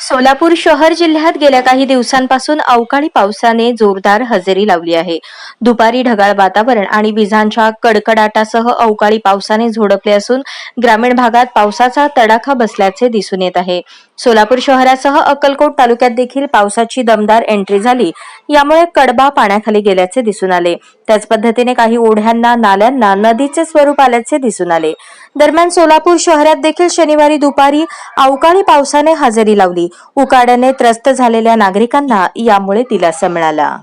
सोलापूर शहर जिल्ह्यात गेल्या काही दिवसांपासून अवकाळी पावसाने जोरदार हजेरी लावली आहे. दुपारी ढगाळ वातावरण आणि विजांच्या कडकडाटासह अवकाळी पावसाने झोडपले असून ग्रामीण भागात पावसाचा तडाखा बसल्याचे दिसून येत आहे. सोलापूर शहरासह अक्कलकोट तालुक्यात देखील पावसाची दमदार एंट्री झाली. यामुळे कडबा पाण्याखाली गेल्याचे दिसून आले. त्याच पद्धतीने काही ओढ्यांना, नाल्यांना नदीचे स्वरूप आल्याचे दिसून आले. दरम्यान सोलापूर शहरात देखील शनिवारी दुपारी अवकाळी पावसाने हजेरी लावली. उकाड्याने त्रस्त झालेल्या नागरिकांना यामुळे दिलासा मिळाला.